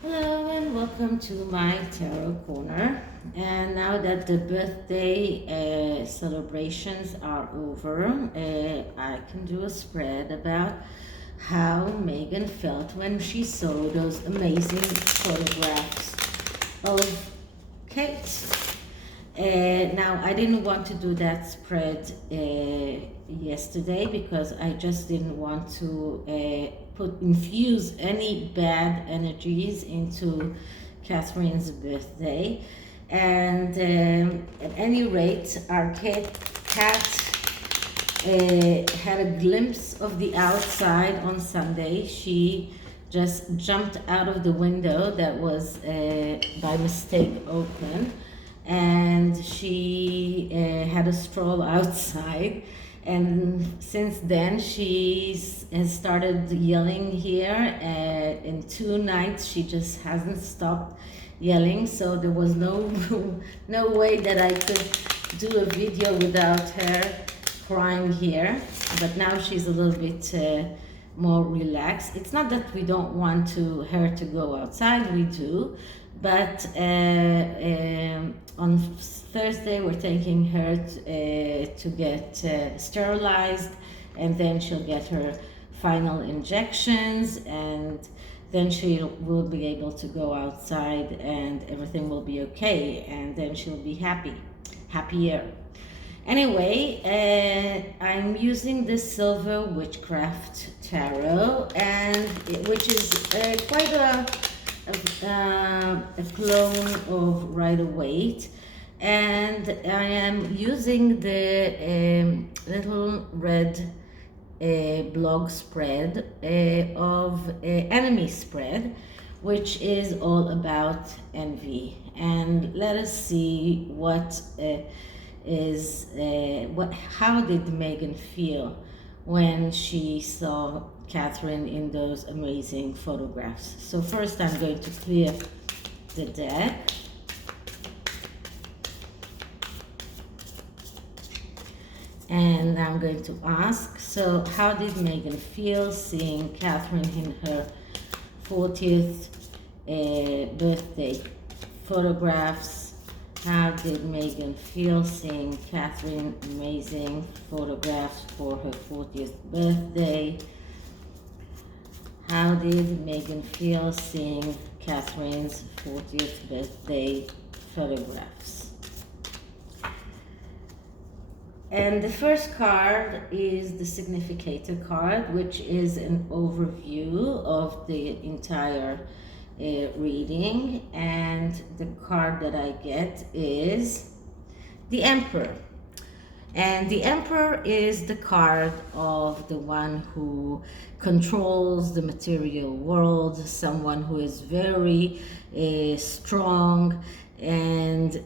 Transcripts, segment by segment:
Hello and welcome to my tarot corner. And now that the birthday celebrations are over, I can do a spread about how Meghan felt when she saw those amazing photographs of Kate. Now, I didn't want to do that spread yesterday because I just didn't want to infuse any bad energies into Catherine's birthday. And at any rate, our cat had a glimpse of the outside on Sunday. She just jumped out of the window that was by mistake open, and she had a stroll outside. And since then, has started yelling here. In 2 nights, she just hasn't stopped yelling. So there was no no way that I could do a video without her crying here. But now she's a little bit more relaxed. It's not that we don't want her to go outside. We do, but on Thursday we're taking her to get sterilized, and then she'll get her final injections, and then she will be able to go outside and everything will be okay, and then she'll be happier. Anyway, I'm using the Silver Witchcraft Tarot, and which is quite a clone of Rider-Waite, and I am using the little red blog spread of enemy spread, which is all about envy. And let us see how did Meghan feel when she saw Catherine in those amazing photographs. So first I'm going to clear the deck. And I'm going to ask, so how did Meghan feel seeing Catherine in her 40th birthday photographs? How did Meghan feel seeing Catherine's amazing photographs for her 40th birthday? How did Meghan feel seeing Catherine's 40th birthday photographs? And the first card is the Significator card, which is an overview of the entire reading. And the card that I get is the Emperor. And the Emperor is the card of the one who controls the material world, someone who is very strong. And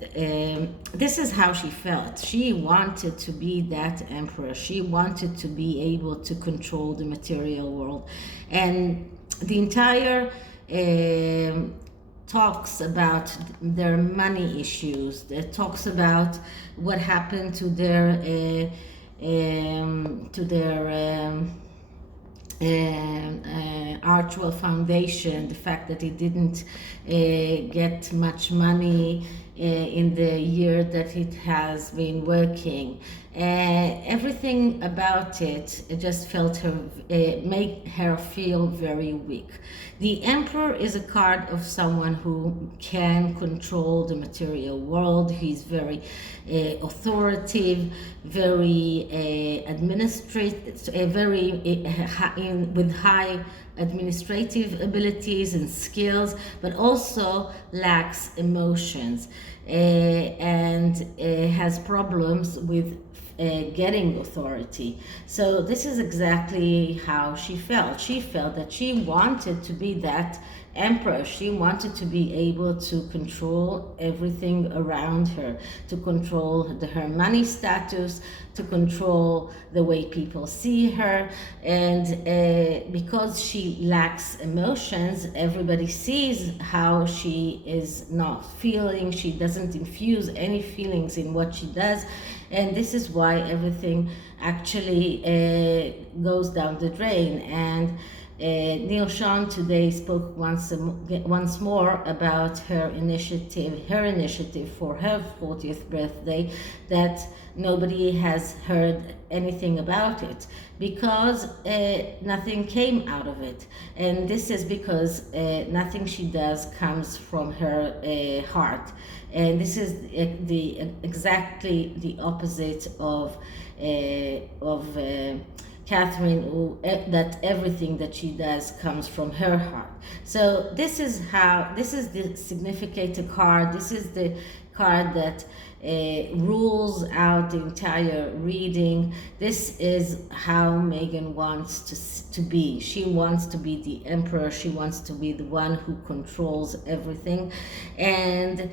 this is how she felt. She wanted to be that emperor. She wanted to be able to control the material world. And the entire talks about their money issues. It talks about what happened to their Archwell Foundation, the fact that it didn't get much money in the year that it has been working. Everything about it just felt her, make her feel very weak. The Emperor is a card of someone who can control the material world. He's very authoritative, very administrative, with high administrative abilities and skills, but also lacks emotions and has problems with getting authority. So this is exactly how she felt. She felt that she wanted to be that emperor. She wanted to be able to control everything around her, to control her money status, to control the way people see her. And because she lacks emotions, everybody sees how she is not feeling. She doesn't infuse any feelings in what she does. And this is why everything actually goes down the drain. And Neil Sean today spoke once more about her initiative for her 40th birthday, that nobody has heard anything about it because nothing came out of it. And this is because nothing she does comes from her heart. And this is exactly the opposite of Catherine, that everything that she does comes from her heart. So this is the Significator card. This is the card that rules out the entire reading. This is how Meghan wants to be. She wants to be the emperor. She wants to be the one who controls everything, and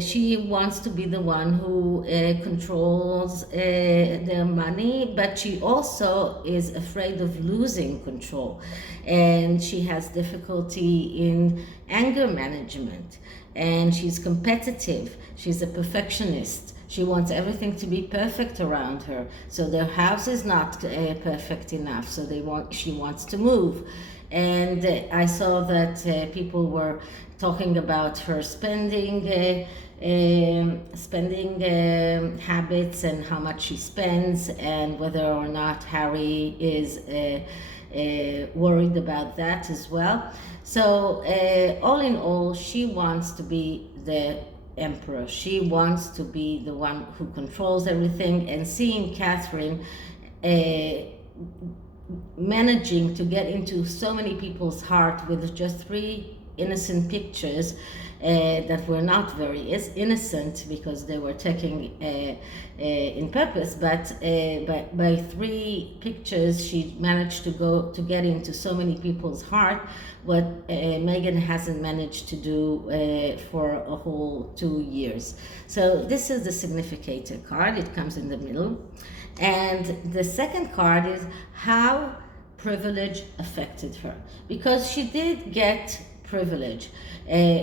she wants to be the one who controls their money, but she also is afraid of losing control, and she has difficulty in anger management, and she's competitive. She's a perfectionist. She wants everything to be perfect around her. So their house is not perfect enough. So she wants to move. And I saw that people were talking about her spending habits and how much she spends, and whether or not Harry is worried about that as well. So all in all, she wants to be the emperor. She wants to be the one who controls everything, and seeing Catherine managing to get into so many people's heart with just 3 innocent pictures that were not very innocent because they were taken in purpose, but by 3 pictures she managed to get into so many people's heart, what Meghan hasn't managed to do for a whole 2 years. So this is the Significator card. It comes in the middle, and the second card is how privilege affected her, because she did get privilege.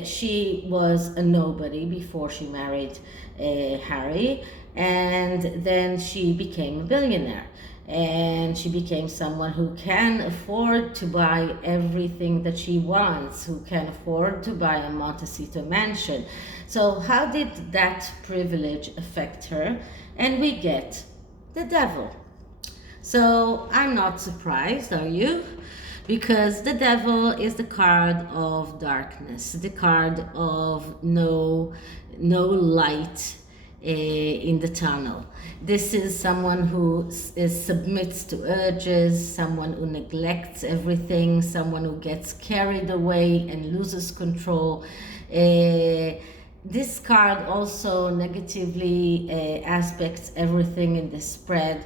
She was a nobody before she married Harry, and then she became a billionaire, and she became someone who can afford to buy everything that she wants, who can afford to buy a Montecito mansion. So how did that privilege affect her? And we get the devil. So I'm not surprised, are you? Because the devil is the card of darkness, the card of no light in the tunnel. This is someone who submits to urges, someone who neglects everything, someone who gets carried away and loses control. This card also negatively aspects everything in the spread.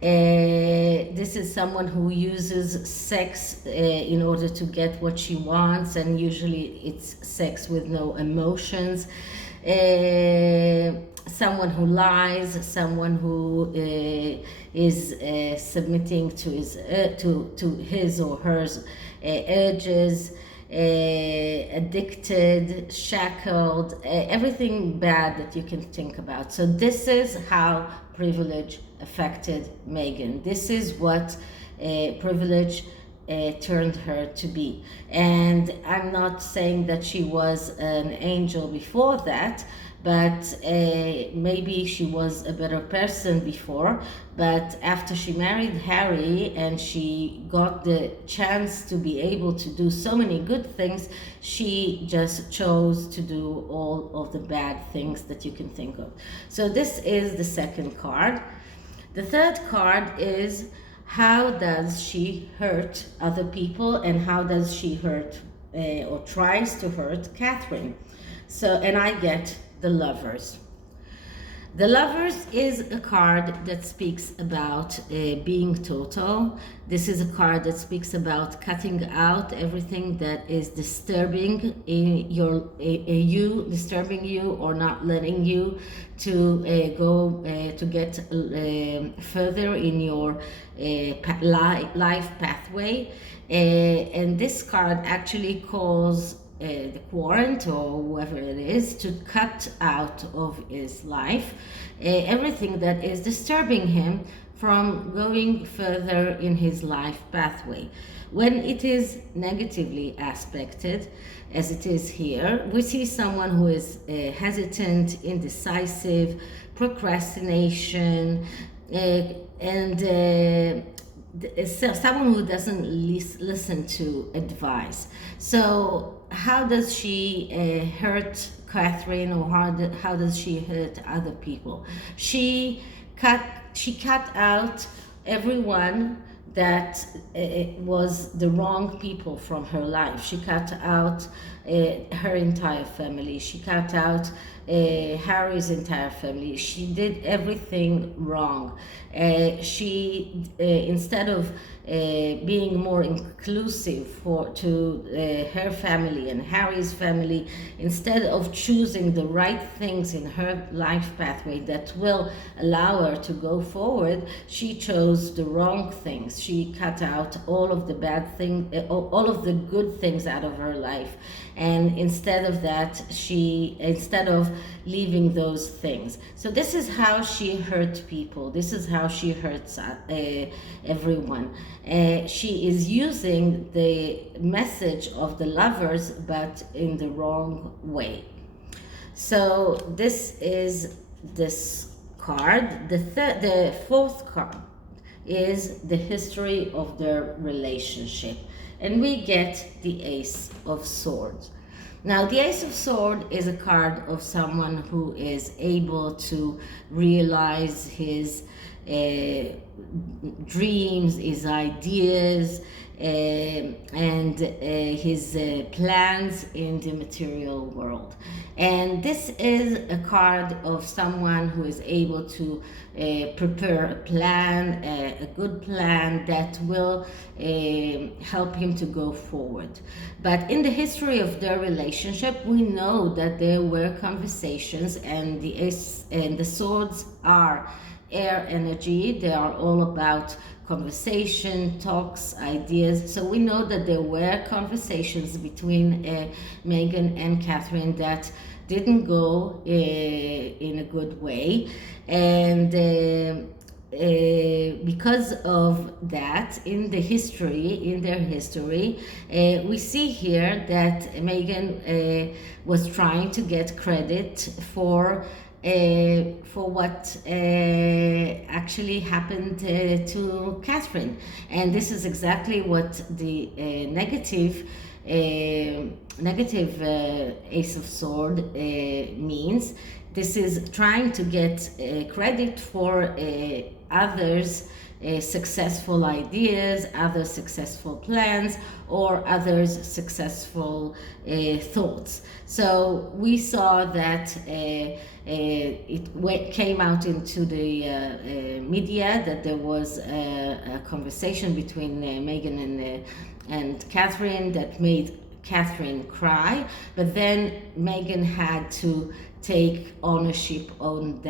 This is someone who uses sex in order to get what she wants, and usually it's sex with no emotions. Someone who lies, someone who is submitting to his or her urges, addicted, shackled, everything bad that you can think about. So this is how privilege affected Meghan. This is what privilege turned her to be. And I'm not saying that she was an angel before that, but maybe she was a better person before. But after she married Harry and she got the chance to be able to do so many good things, she just chose to do all of the bad things that you can think of. So this is the second card. The third card is how does she hurt other people, and how does she hurt or tries to hurt Catherine. So, and I get the Lovers. The Lovers is a card that speaks about being total. This is a card that speaks about cutting out everything that is disturbing in disturbing you, or not letting you to go to get further in your life pathway. And this card actually calls the Quarant or whoever it is to cut out of his life everything that is disturbing him from going further in his life pathway. When it is negatively aspected, as it is here, we see someone who is hesitant, indecisive, procrastination, and someone who doesn't listen to advice. So how does she hurt Catherine, or how does she hurt other people? She cut out everyone that was the wrong people from her life. She cut out her entire family. She cut out Harry's entire family. She did everything wrong. She instead of being more inclusive to her family and Harry's family, instead of choosing the right things in her life pathway that will allow her to go forward, she chose the wrong things. She cut out all of the bad things, all of the good things out of her life, and instead of that, instead of leaving those things. So this is how she hurt people. This is how she hurts everyone. She is using the message of the lovers, but in the wrong way. So this is this card. The fourth card is the history of their relationship, and we get the Ace of Swords. Now, the Ace of Swords is a card of someone who is able to realize his dreams, his ideas, and his plans in the material world. And this is a card of someone who is able to prepare a plan, a good plan that will help him to go forward. But in the history of their relationship, we know that there were conversations, and the Ace and the Swords are air energy. They are all about conversation, talks, ideas. So we know that there were conversations between Meghan and Catherine that didn't go in a good way. And because of that, in their history, we see here that Meghan was trying to get credit for what actually happened to Catherine. And this is exactly what the negative Ace of Swords means. This is trying to get credit for others' successful ideas, others' successful plans, or others' successful thoughts. So we saw that it came out into the media that there was a conversation between Meghan and Catherine that made Catherine cry, but then Meghan had to take ownership of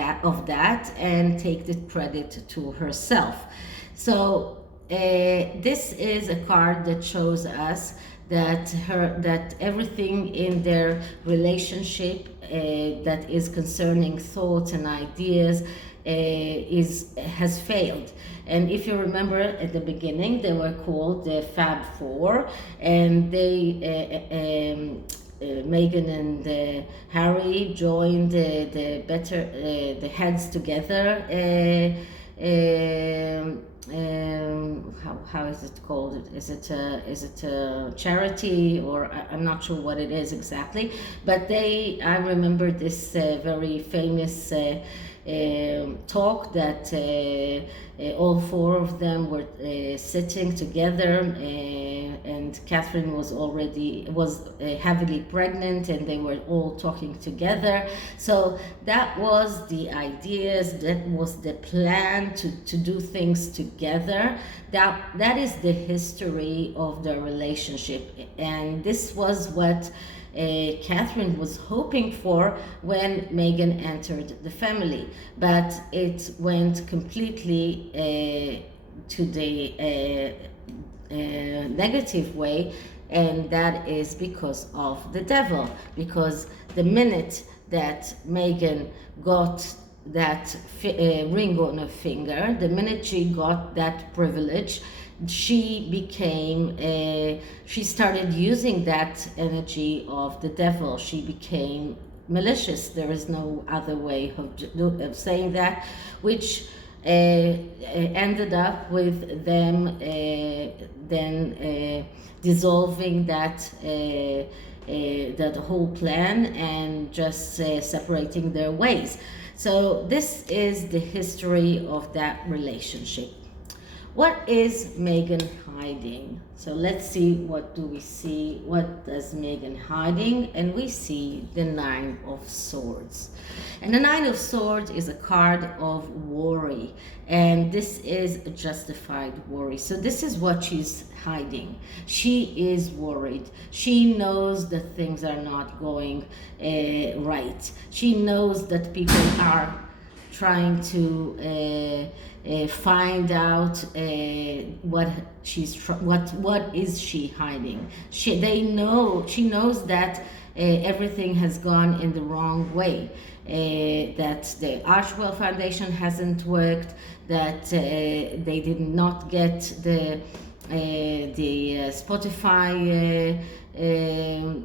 that and take the credit to herself. So this is a card that shows us that everything in their relationship that is concerning thoughts and ideas has failed. And if you remember at the beginning, they were called the Fab Four, and they Meghan and Harry joined the heads together. How is it called? Is it a charity, or I'm not sure what it is exactly. But I remember this very famous talk that all four of them were sitting together, and Catherine was heavily pregnant, and they were all talking together. So that was the ideas, that was the plan to do things together. That is the history of their relationship, and this was what Catherine was hoping for when Meghan entered the family, but it went completely to the negative way, and that is because of the devil. Because the minute that Meghan got that ring on her finger, the minute she got that privilege, she became, she started using that energy of the devil. She became malicious. There is no other way of saying that, which ended up with them then dissolving that whole plan and just separating their ways. So this is the history of that relationship. What is Meghan hiding? So let's see, what do we see? What does Meghan hiding? And we see the Nine of Swords. And the Nine of Swords is a card of worry. And this is a justified worry. So this is what she's hiding. She is worried. She knows that things are not going right. She knows that people are trying to find out what is she hiding. She knows that everything has gone in the wrong way. That the Archwell Foundation hasn't worked. That they did not get the Spotify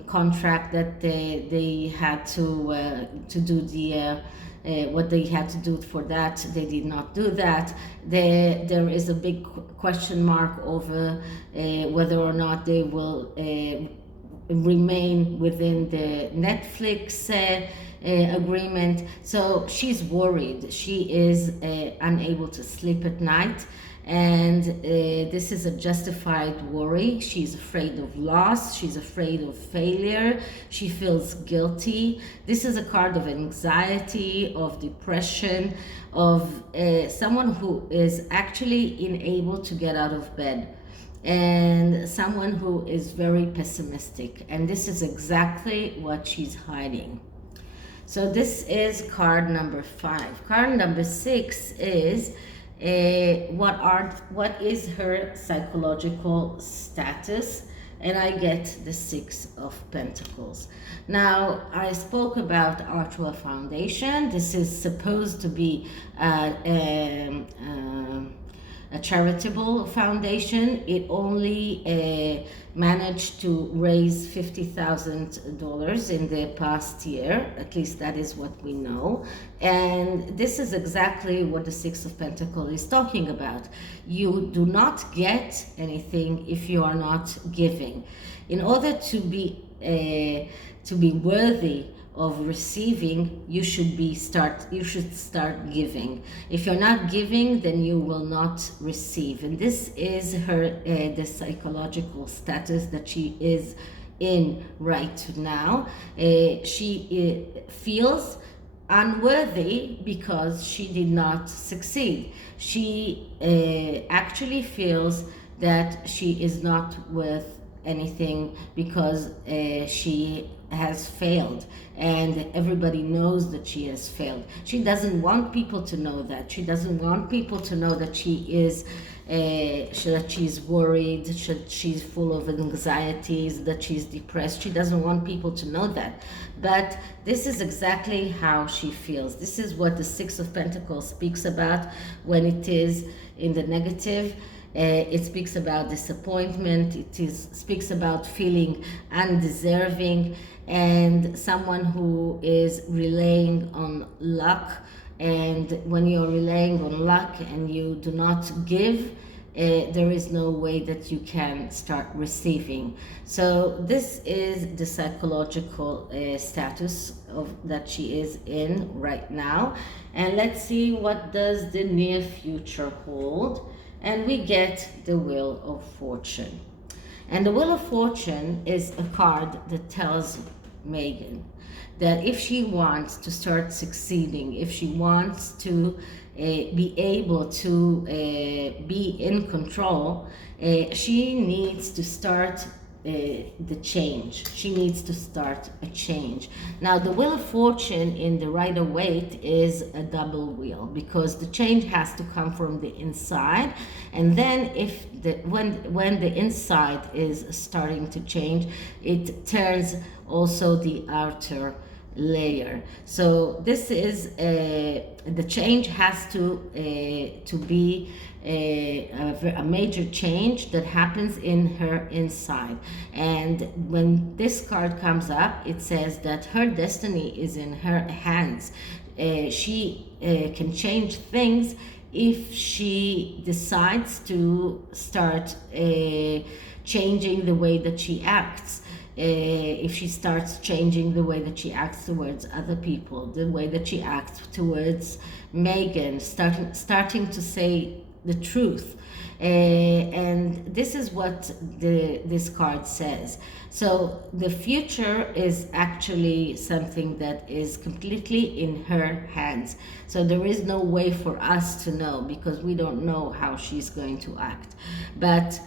contract that they had to do the what they had to do for that. They did not do that. There is a big question mark over whether or not they will remain within the Netflix agreement. So she's worried. She is unable to sleep at night. And this is a justified worry. She's afraid of loss. She's afraid of failure. She feels guilty. This is a card of anxiety, of depression, of someone who is actually unable to get out of bed, and someone who is very pessimistic. And this is exactly what she's hiding. So this is card number 5. Card number 6 is what is her psychological status, and I get the 6 of Pentacles. Now, I spoke about Archwell Foundation. This is supposed to be a charitable foundation. It only managed to raise $50,000 in the past year. At least that is what we know. And this is exactly what the 6 of Pentacles is talking about. You do not get anything if you are not giving. In order to be worthy of receiving, you should start giving. If you're not giving, then you will not receive. And this is her the psychological status that she is in right now. She feels unworthy because she did not succeed. She actually feels that she is not worth anything because she has failed, and everybody knows that she has failed. She doesn't want people to know that. She doesn't want people to know that she is that she's worried, that she's full of anxieties, that she's depressed. She doesn't want people to know that. But this is exactly how she feels. This is what the 6 of Pentacles speaks about when it is in the negative. It speaks about disappointment. It speaks about feeling undeserving, and someone who is relying on luck. And when you're relying on luck and you do not give, there is no way that you can start receiving. So this is the psychological status that she is in right now. And let's see, what does the near future hold? And we get the Wheel of Fortune. And the Wheel of Fortune is a card that tells Meghan that if she wants to start succeeding, if she wants to be able to be in control, she needs to start the change. She needs to start a change. Now, the Wheel of Fortune in the Rider-Waite is a double wheel, because the change has to come from the inside, and then if when the inside is starting to change, it turns also the outer layer. So this is the change has to be a major change that happens in her inside. And when this card comes up, it says that her destiny is in her hands. She can change things if she decides to start changing the way that she acts. If she starts changing the way that she acts towards other people, the way that she acts towards Meghan, starting to say the truth. And this is what this card says. So the future is actually something that is completely in her hands. So there is no way for us to know, because we don't know how she's going to act. But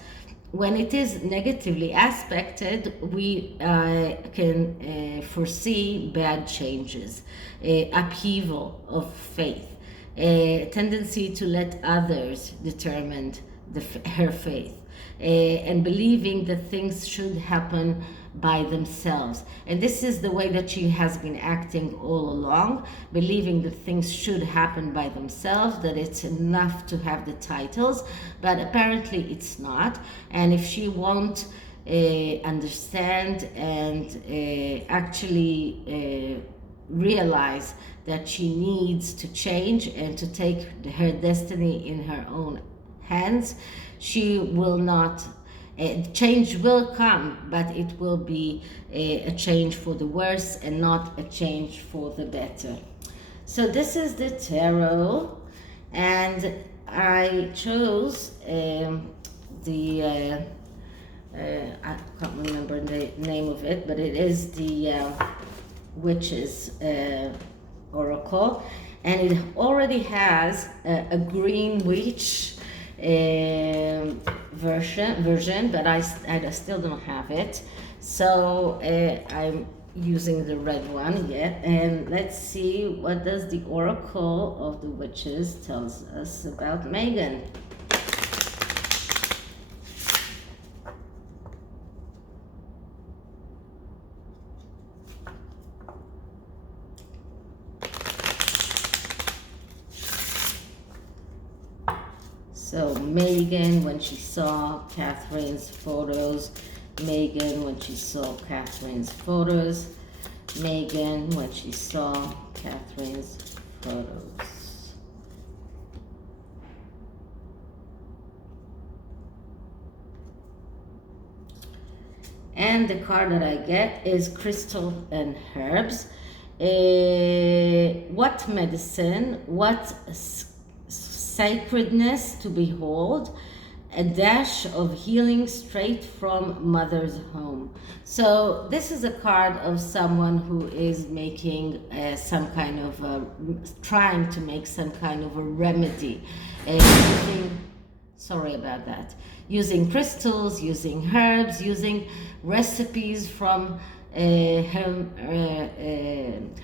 when it is negatively aspected, we can foresee bad changes, upheaval of faith, a tendency to let others determine her faith, and believing that things should happen by themselves. And this is the way that she has been acting all along, believing that things should happen by themselves, that it's enough to have the titles, but apparently it's not. And if she won't understand and actually realize that she needs to change and to take her destiny in her own hands, she will not. Change will come, but it will be a change for the worse and not a change for the better. So this is the tarot, and I chose I can't remember the name of it, but it is the Witches Oracle, and it already has a green witch version, but I still don't have it. So I'm using the red one yet, and let's see what does the Oracle of the Witches tells us about Meghan. So Meghan, when she saw Catherine's photos, Meghan, when she saw Catherine's photos, Meghan, when she saw Catherine's photos. And the card that I get is Crystal and Herbs. What medicine, what sacredness to behold, a dash of healing straight from mother's home. So this is a card of someone who is making some kind of trying to make some kind of a remedy, sorry about that, using crystals, using herbs, using recipes from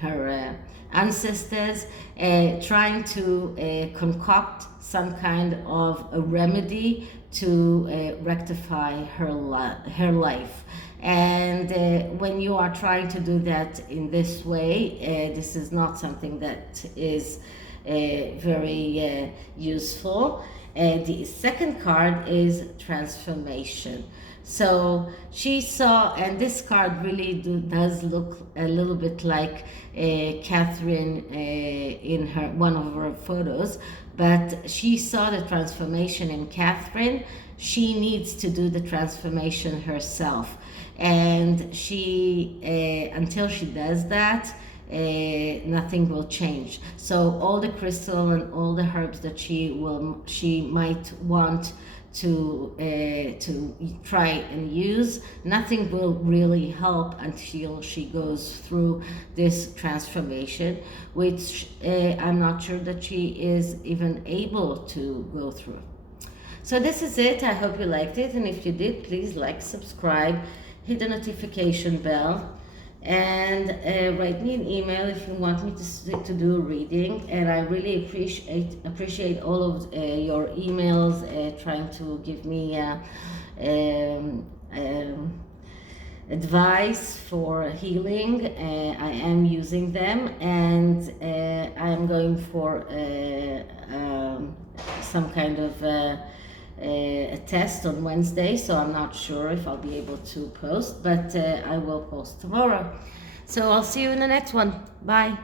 her ancestors, trying to concoct some kind of a remedy to rectify her life. And when you are trying to do that in this way, this is not something that is very useful. The second card is transformation. So she saw, and this card really does look a little bit like Catherine in one of her photos, but she saw the transformation in Catherine. She needs to do the transformation herself, and she until she does that, nothing will change. So all the crystal and all the herbs that she might want to try and use, nothing will really help until she goes through this transformation, which I'm not sure that she is even able to go through. So this is it. I hope you liked it, and if you did, please like, subscribe, hit the notification bell, and write me an email if you want me to do a reading. And I really appreciate all of your emails, trying to give me advice for healing. I am using them, and I am going for some kind of a test on Wednesday, so I'm not sure if I'll be able to post, but I will post tomorrow. So I'll see you in the next one. Bye.